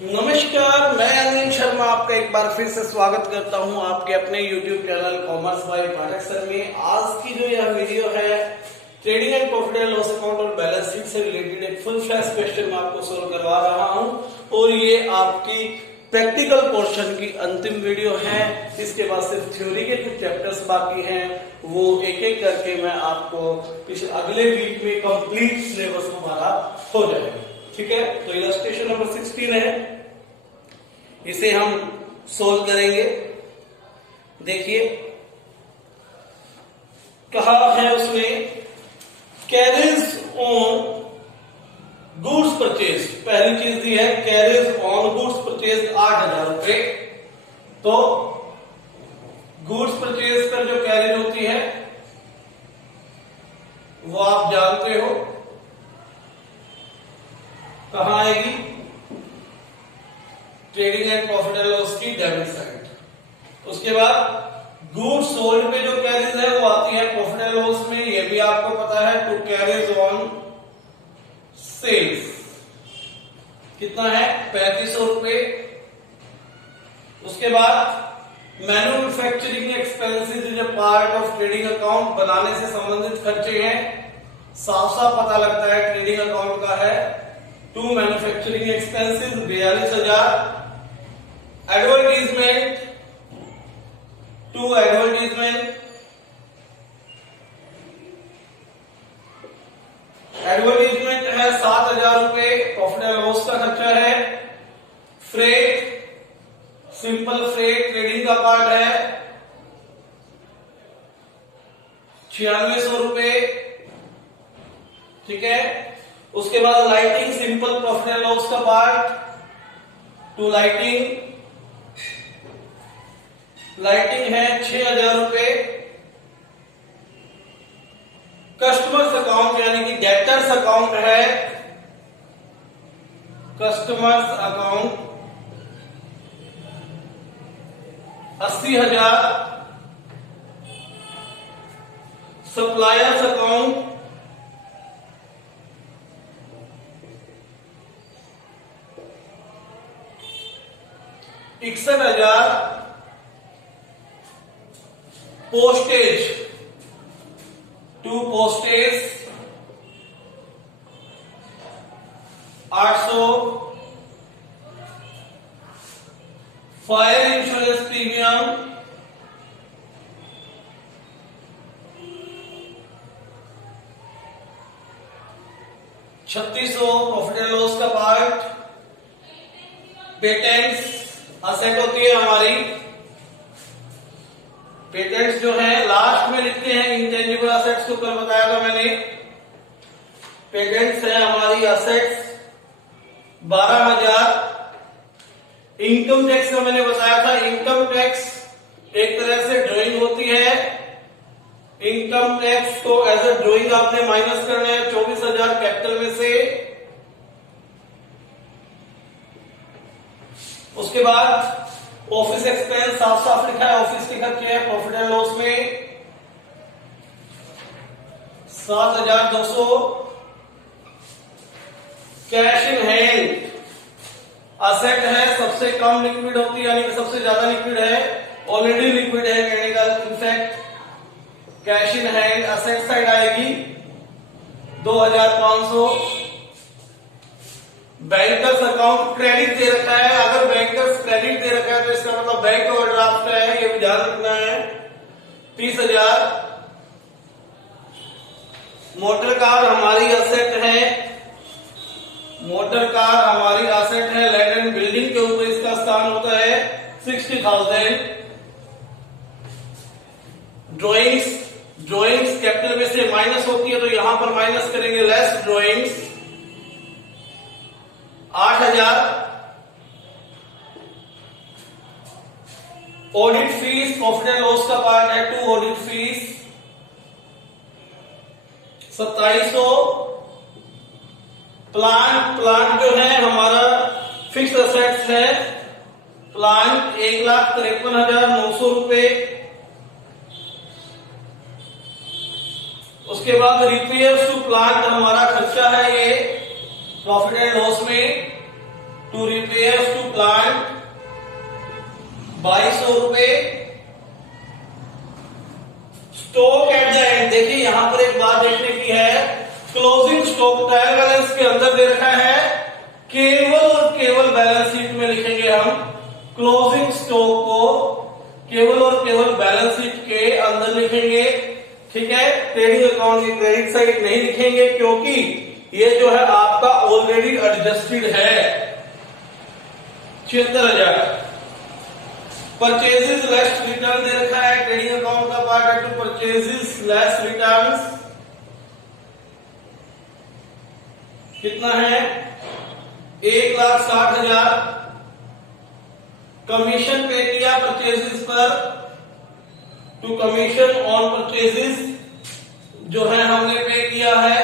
नमस्कार, मैं अनिल शर्मा आपका एक बार फिर से स्वागत करता हूं आपके अपने YouTube channel commerce by Pathak sir में। आज की जो यह वीडियो है trading and profit and loss account और बैलेंस शीट से रिलेटेड एक फुल फ्लैश क्वेश्चन मैं आपको सोल्व करवा रहा हूं और ये आपकी प्रैक्टिकल पोर्शन की अंतिम वीडियो है। इसके बाद सिर्फ थ्योरी के कुछ चैप्टर्स बाकी हैं, वो एक एक करके मैं आपको अगले वीक में कंप्लीट सिलेबस हमारा हो जाएगा। ठीक है, तो इलस्ट्रेशन नंबर 16 है, इसे हम सोल्व करेंगे। देखिए कहा है उसमें कैरेज ऑन गुड्स परचेज, पहली चीज दी है कैरेज ऑन गुड्स परचेज 8,000 रुपए। तो गुड्स परचेज पर जो कैरेज होती है वो आप जानते हो कहां आएगी, trading and profit and loss की डेबिट साइड। उसके बाद गुड्स सोल्ड पे जो कैरेज है वो आती है प्रॉफिट एंड लॉस में, ये भी आपको पता है, टू कैरेज ऑन सेल्स कितना है 3500 रुपए। उसके बाद मैन्युफैक्चरिंग एक्सपेंसेस जो पार्ट ऑफ ट्रेडिंग अकाउंट बनाने से संबंधित खर्चे हैं, साफ साफ पता लगता है ट्रेडिंग अकाउंट का है। To manufacturing expenses 42,000। Advertisement, to advertisement, advertisement है 7,000 रुपए, प्रॉफिट एंड लॉस का खर्चा है। फ्रेट, सिंपल फ्रेट ट्रेडिंग का पार्ट है 9600 रुपए। ठीक है, उसके बाद lighting, simple profit and loss का पार्ट, टू लाइटिंग, लाइटिंग है 6,000 रुपए। कस्टमर्स अकाउंट यानी कि डेटर्स अकाउंट है, customers account 80,000। Suppliers account 61,000। Postage, to postage 800। Fire insurance premium 3600, profit and loss का पार्ट। पेटेंट्स असेट होती है हमारी, पेटेंट्स जो है लास्ट में लिखते हैं इंटेंजिबल असेट्स को, कल बताया था मैंने। पेटेंट्स है हमारी असेट्स 12,000। इनकम टैक्स का मैंने बताया था, इनकम टैक्स एक तरह से ड्राइंग होती है। इनकम टैक्स को एज ए ड्राइंग आपने माइनस करना है 24,000 कैपिटल में से। उसके बाद ऑफिस एक्सपेंस साफ साफ लिखा है, ऑफिस के खर्चे हैं प्रॉफिट एंड लॉस में 7,200। कैश इन हैंड असेट है, सबसे कम लिक्विड होती है यानी कि सबसे ज्यादा लिक्विड है, ऑलरेडी लिक्विड है कहने का in fact. Cash in hand asset side आएगी 2,500। बैंकर्स अकाउंट क्रेडिट दे रखा है, अगर बैंकर्स क्रेडिट दे रखा है तो इसका मतलब बैंक ओवरड्राफ्ट है, ये भी ध्यान रखना है 30,000। मोटर कार हमारी असेट है, मोटर कार हमारी असेट है, लैंड एंड बिल्डिंग के ऊपर इसका स्थान होता है 60,000। ड्राइंग्स, ड्राइंग्स कैपिटल में से माइनस होती है तो यहां पर माइनस करेंगे, less drawings 8,000। Audit fees profit and loss का पार्ट है, टू ऑडिट फीस 2700। प्लांट जो है हमारा फिक्स असेट्स है, प्लांट 1,53,900 रुपए। उसके बाद रिपेयर्स टू प्लांट हमारा खर्चा है ये प्रॉफिट एंड लॉस में टू रिपेयर्स टू प्लांट 2200 रुपए। स्टॉक एट द एंड, देखिए यहां पर एक बात देखने की है, क्लोजिंग स्टॉक ट्रायल बैलेंस के अंदर दे रखा है, केवल और केवल बैलेंस शीट में लिखेंगे हम क्लोजिंग स्टॉक को, केवल और केवल बैलेंस शीट के अंदर लिखेंगे, ठीक है। ट्रेडिंग अकाउंट की क्रेडिट साइड नहीं लिखेंगे क्योंकि ये जो है आपका ऑलरेडी एडजस्टेड है 76,000। परचेजेस लेस रिटर्न दे रखा है, ट्रेडिंग अकाउंट का पार्ट है टू परचेजेस लेस रिटर्न्स, कितना है 1,60,000। कमीशन पे किया परचेजेस पर, टू कमीशन ऑन परचेजेस जो है हमने पे किया है,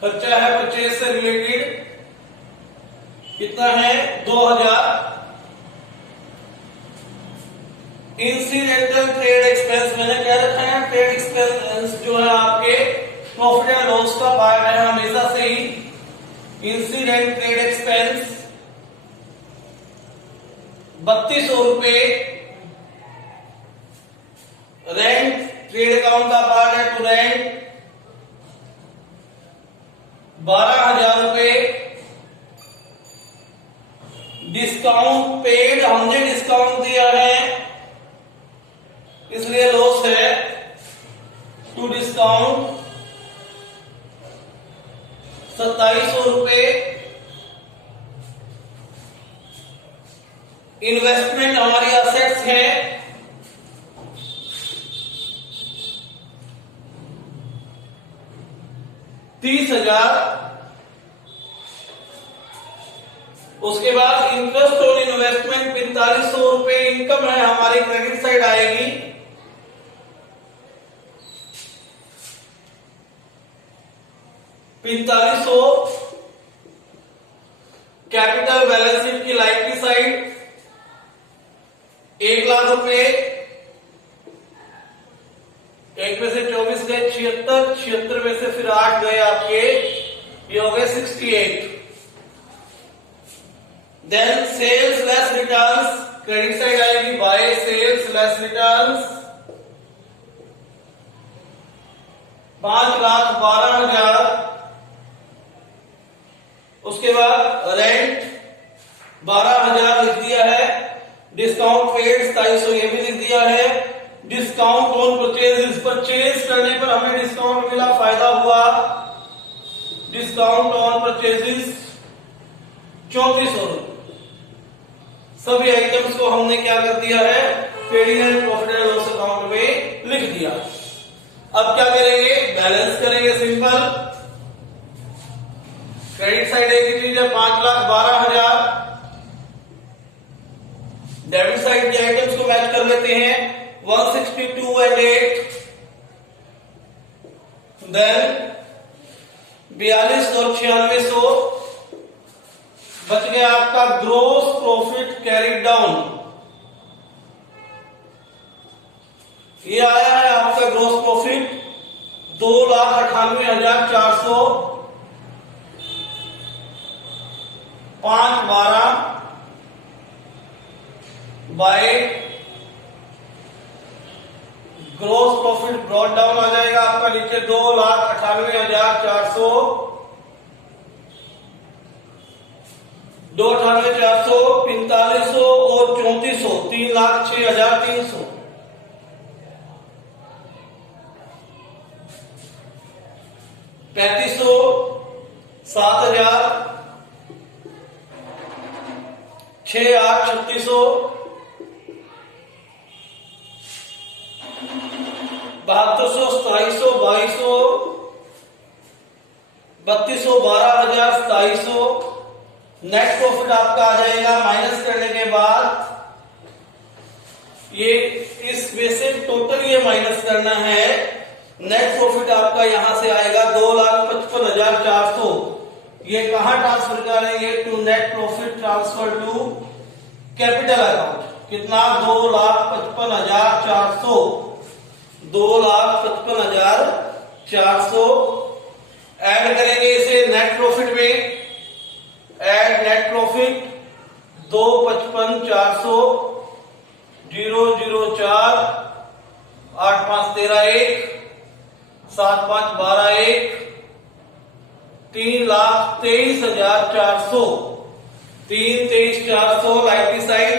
खर्चा है परचेज से रिलेटेड, कितना है 2,000। इंसिडेंटल ट्रेड एक्सपेंस मैंने क्या रखा है, ट्रेड एक्सपेंस जो है आपके प्रॉफिट एंड लॉस का पार्ट है हमेशा से ही। इंसिडेंट ट्रेड एक्सपेंस 3200 रुपए। रेंट ट्रेड अकाउंट का पार्ट है टू रेंट 12,000 रुपए। डिस्काउंट पेड, हमने डिस्काउंट दिया है इसलिए लॉस है, टू डिस्काउंट 2700 रुपए। इन्वेस्टमेंट हमारी असेट्स है 30,000। उसके बाद इंटरेस्ट ऑन इन्वेस्टमेंट 4500 रुपए इनकम है हमारी, क्रेडिट साइड आएगी। कैपिटल बैलेंस शीट की लाइट की साइड 1,00,000 रुपए। 1 में से 24 गए 76, 76 में से फिर 8 गए आपके, ये हो गए 68। Then sales less returns, credit side आएगी बाय सेल्स लेस रिटर्न्स 5,12,000। उसके बाद रेंट 12,000 लिख दिया है। डिस्काउंट पेड 2700 ये भी लिख दिया है। डिस्काउंट ऑन परचेज, परचेज करने पर हमें डिस्काउंट मिला, फायदा हुआ। डिस्काउंट ऑन परचेजेस 3400 रुपए। सभी आइटम्स को हमने क्या कर दिया है, trading and profit and loss account में लिख दिया। अब क्या करेंगे, बैलेंस करेंगे सिंपल। क्रेडिट साइड एक ही चीज है 5,12,000। डेबिट साइड के आइटम्स को मैच कर लेते हैं 162 एंड 8। देन 42 और 9600 बच गया आपका ग्रोस प्रॉफिट कैरी डाउन। ये आया है आपका gross profit 2,98,400 5/12 by gross profit brought down आ जाएगा आपका नीचे 2,98,400 2,98,400 4500 और 3400 3,06,300 3500 7,000 6,8,3600 7200 2700 2200 3200 12,000 2700। नेट प्रॉफिट आपका आ जाएगा माइनस करने के बाद, ये इस में से टोटल ये माइनस करना है। नेट प्रॉफिट आपका यहां से आएगा 2,55,400। ये कहां ट्रांसफर करेंगे, to net profit transfer to capital account. कितना 2,55,400 2,55,400 ऐड करेंगे इसे नेट प्रॉफिट में। Add net profit 255,400 004 85 13 1 75 12 1 3,23,400 3,23,400 right side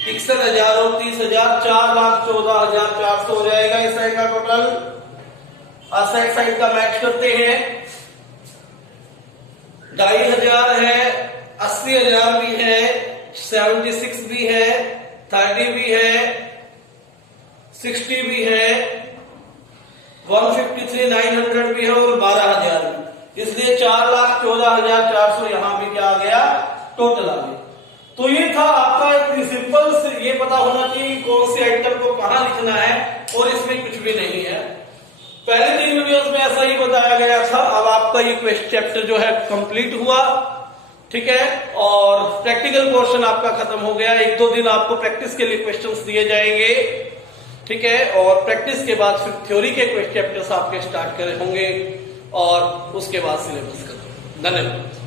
61,000 और 30,000 4,14,400 हो जाएगा इस साइड का टोटल। असेट साइड का मैच करते हैं। 2,500 है, 80,000 भी है, 76 भी है, 30 भी है, 60 भी है, 153,900 भी है और 12,000 भी। इसलिए 4,14,400 यहां भी क्या आ गया, टोटल आ गया। तो ये था आपका एक सिंपल से ये पता होना चाहिए कौन से आइटम को कहां लिखना है और इसमें कुछ भी नहीं है। पहले 3 वीडियोस में ऐसा ही बताया गया था। अब आपका ये चैप्टर जो है कंप्लीट हुआ, ठीक है, और प्रैक्टिकल पोर्शन आपका खत्म हो गया। 1-2 दिन आपको प्रैक्टिस के लिए क्वेश्चंस दिए जाएंगे, ठीक है, और प्रैक्टिस के बाद फिर थ्योरी के चैप्टर्स आपके स्टार्ट होंगे और उसके बाद सिलेबस खत्म। धन्यवाद।